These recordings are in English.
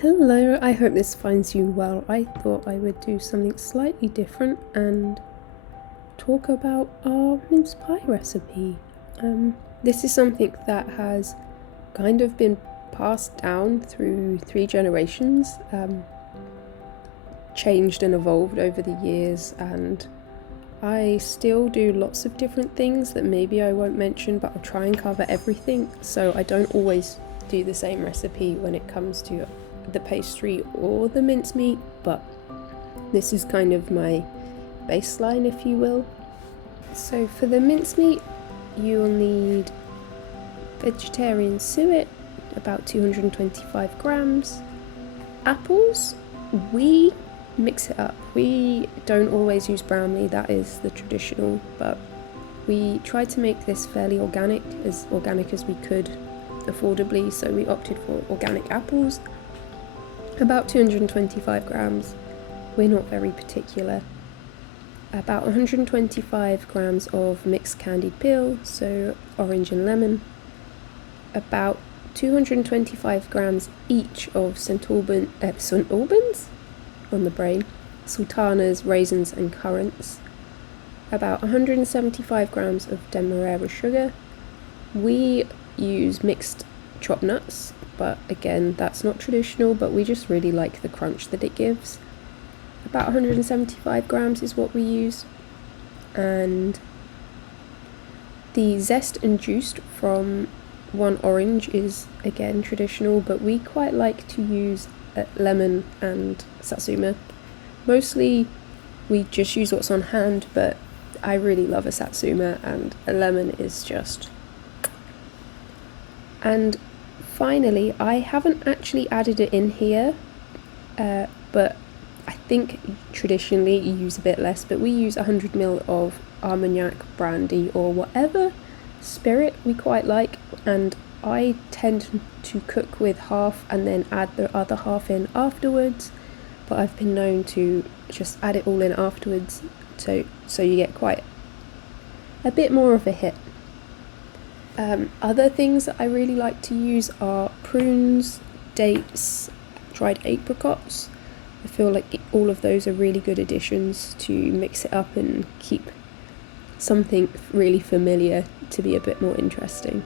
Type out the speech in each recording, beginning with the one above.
Hello, I hope this finds you well. I thought I would do something slightly different and talk about our mince pie recipe. This is something that has kind of been passed down through 3 generations, changed and evolved over the years, and I still do lots of different things that maybe I won't mention, but I'll try and cover everything, so I don't always do the same recipe when it comes to the pastry or the mincemeat, but this is kind of my baseline, if you will. So for the mincemeat, you'll need vegetarian suet, about 225 grams. Apples, we mix it up. We don't always use Bramley, that is the traditional, but we tried to make this fairly organic as we could affordably, so we opted for organic apples. About 225 grams, we're not very particular. About 125 grams of mixed candied peel, so orange and lemon. About 225 grams each of St. Albans? On the brain. Sultanas, raisins and currants. About 175 grams of demerara sugar. We use mixed chopped nuts, but again, that's not traditional, but we just really like the crunch that it gives. About 175 grams is what we use. And the zest and juice from one orange is again traditional, but we quite like to use lemon and satsuma. Mostly we just use what's on hand, but I really love a satsuma and a lemon is just... And finally, I haven't actually added it in here, but I think traditionally you use a bit less, but we use 100 ml of Armagnac brandy or whatever spirit we quite like, and I tend to cook with half and then add the other half in afterwards, but I've been known to just add it all in afterwards, so you get quite a bit more of a hit. Other things that I really like to use are prunes, dates, dried apricots. I feel like all of those are really good additions to mix it up and keep something really familiar to be a bit more interesting.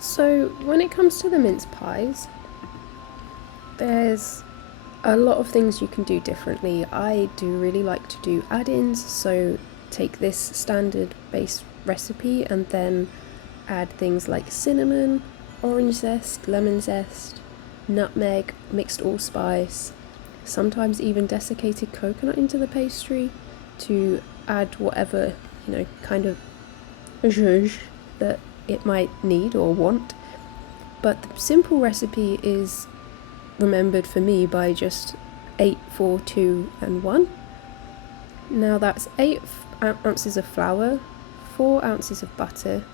So when it comes to the mince pies, there's a lot of things you can do differently. I do really like to do add-ins, so take this standard base recipe and then add things like cinnamon, orange zest, lemon zest, nutmeg, mixed allspice, sometimes even desiccated coconut into the pastry to add whatever, kind of zhuzh that it might need or want. But the simple recipe is remembered for me by just 8, 4, 2 and 1. Now that's 8 ounces of flour, 4 ounces of butter,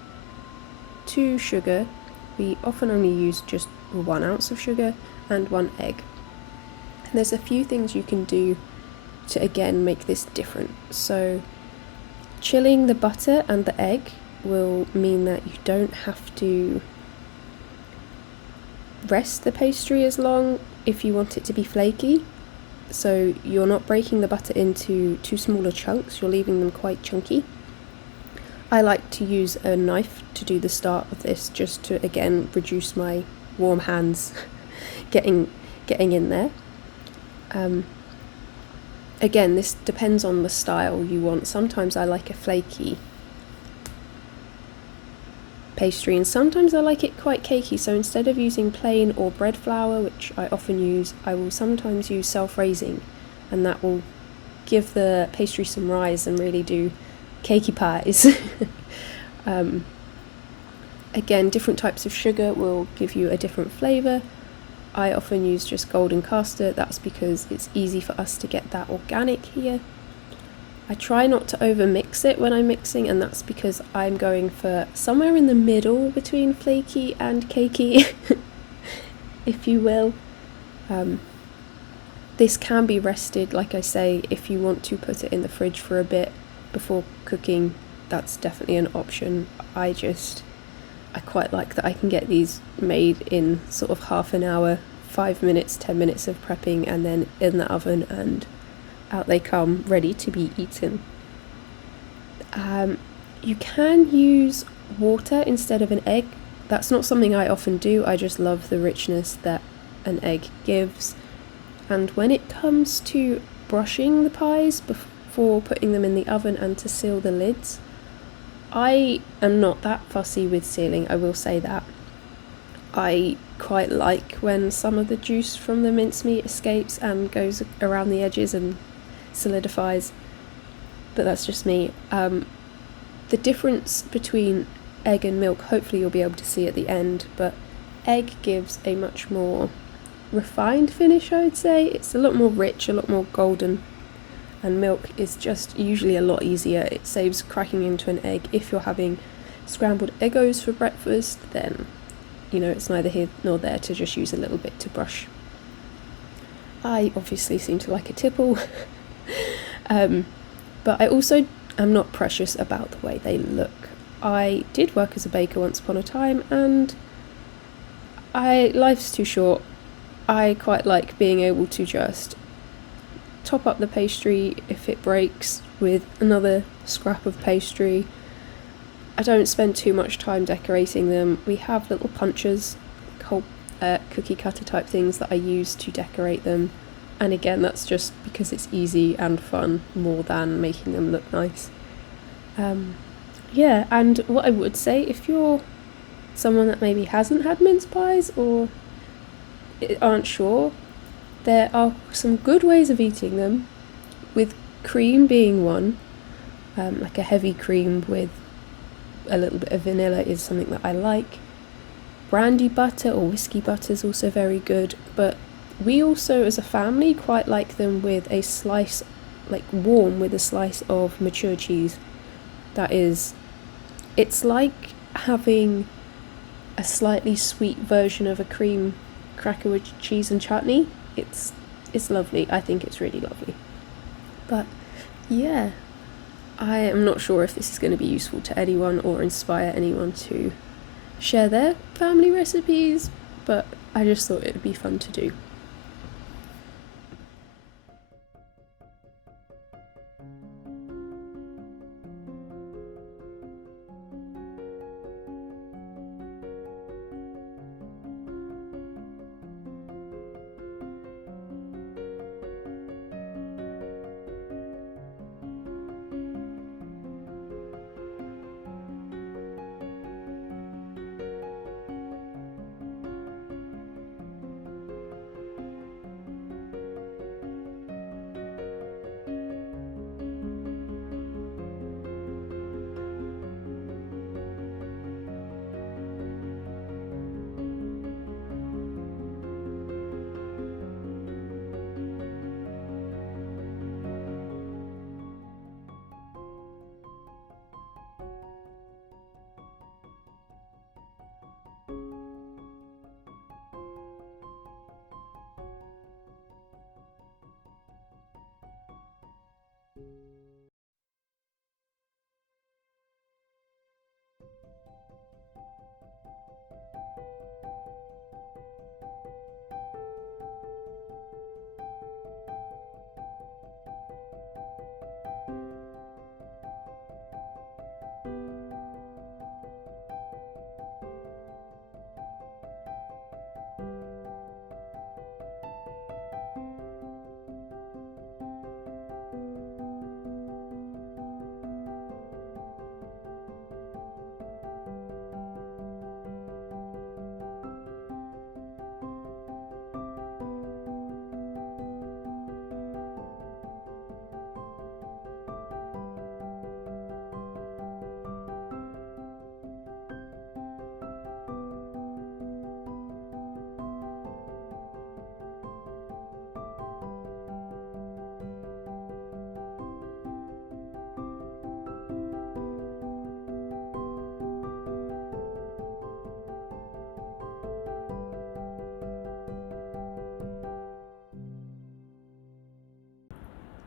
2 sugar, we often only use just 1 ounce of sugar, and 1 egg. And there's a few things you can do to again make this different. So chilling the butter and the egg will mean that you don't have to rest the pastry as long if you want it to be flaky. So you're not breaking the butter into too smaller chunks, you're leaving them quite chunky. I like to use a knife to do the start of this, just to again reduce my warm hands getting in there. Again, this depends on the style you want. Sometimes I like a flaky pastry and sometimes I like it quite cakey, so instead of using plain or bread flour, which I often use, I will sometimes use self-raising, and that will give the pastry some rise and really do cakey pies. Again, different types of sugar will give you a different flavour. I often use just golden caster, that's because it's easy for us to get that organic here. I try not to over mix it when I'm mixing, and that's because I'm going for somewhere in the middle between flaky and cakey, if you will. This can be rested, like I say, if you want to put it in the fridge for a bit before cooking, that's definitely an option. I quite like that I can get these made in sort of half an hour, 5 minutes, 10 minutes of prepping, and then in the oven, and out they come, ready to be eaten. You can use water instead of an egg. That's not something I often do, I just love the richness that an egg gives. And when it comes to brushing the pies before putting them in the oven and to seal the lids, I am not that fussy with sealing, I will say that. I quite like when some of the juice from the mincemeat escapes and goes around the edges and solidifies, but that's just me. The difference between egg and milk, hopefully you'll be able to see at the end, but egg gives a much more refined finish, I would say. It's a lot more rich, a lot more golden, and milk is just usually a lot easier. It saves cracking into an egg. If you're having scrambled Eggos for breakfast, then it's neither here nor there to just use a little bit to brush. I obviously seem to like a tipple, but I also am not precious about the way they look. I did work as a baker once upon a time, and life's too short. I quite like being able to just top up the pastry if it breaks with another scrap of pastry. I don't spend too much time decorating them. We have little punchers, cookie cutter type things that I use to decorate them, and again that's just because it's easy and fun more than making them look nice. Yeah, and what I would say, if you're someone that maybe hasn't had mince pies or aren't sure, there are some good ways of eating them, with cream being one. Like a heavy cream with a little bit of vanilla is something that I like. Brandy butter or whiskey butter is also very good, but we also as a family quite like them with a slice, like warm, with a slice of mature cheese. It's like having a slightly sweet version of a cream cracker with cheese and chutney. It's lovely. I think it's really lovely. But yeah, I am not sure if this is going to be useful to anyone or inspire anyone to share their family recipes, but I just thought it would be fun to do.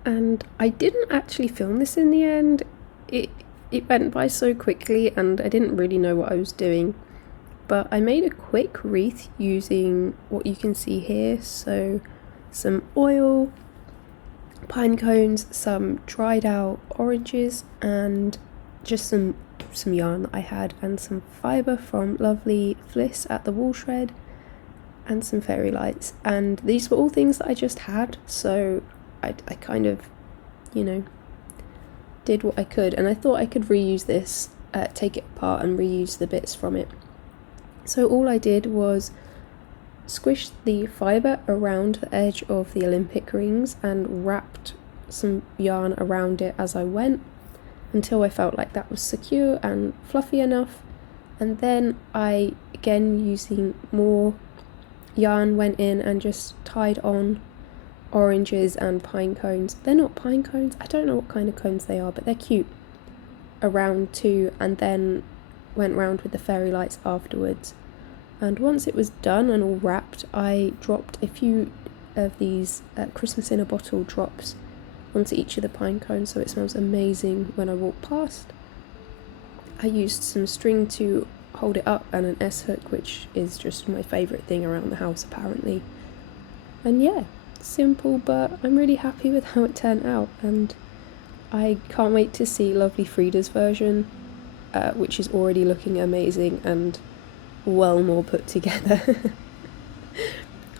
And I didn't actually film this in the end. It went by so quickly and I didn't really know what I was doing. But I made a quick wreath using what you can see here. So some oil, pine cones, some dried out oranges, and just some yarn that I had, and some fibre from lovely Fliss at the Wool Shred, and some fairy lights. And these were all things that I just had, so I kind of, you know, did what I could, and I thought I could reuse this, take it apart and reuse the bits from it. So all I did was squish the fibre around the edge of the Olympic rings and wrapped some yarn around it as I went until I felt like that was secure and fluffy enough. And then I, again using more yarn, went in and just tied on oranges and pine cones. They're not pine cones, I don't know what kind of cones they are, but they're cute, around too, and then went round with the fairy lights afterwards. And once it was done and all wrapped, I dropped a few of these Christmas in a bottle drops onto each of the pine cones so it smells amazing when I walk past. I used some string to hold it up and an S-hook, which is just my favourite thing around the house apparently. And yeah, simple, but I'm really happy with how it turned out, and I can't wait to see lovely Frida's version, which is already looking amazing and well more put together.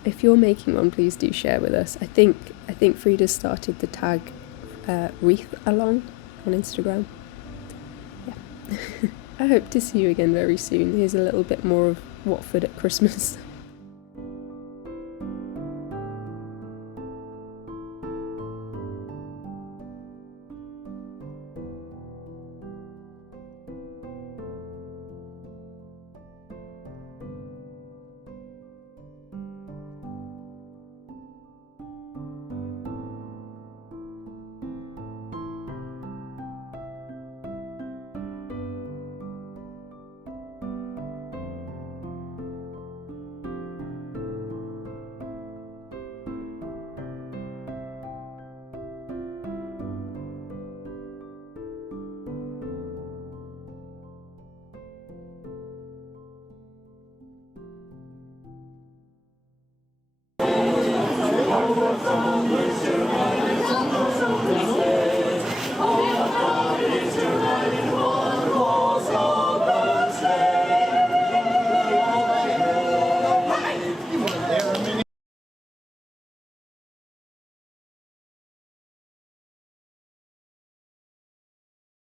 If you're making one, please do share with us. I think Frida started the tag Wreath along on Instagram. Yeah. I hope to see you again very soon. Here's a little bit more of Watford at Christmas.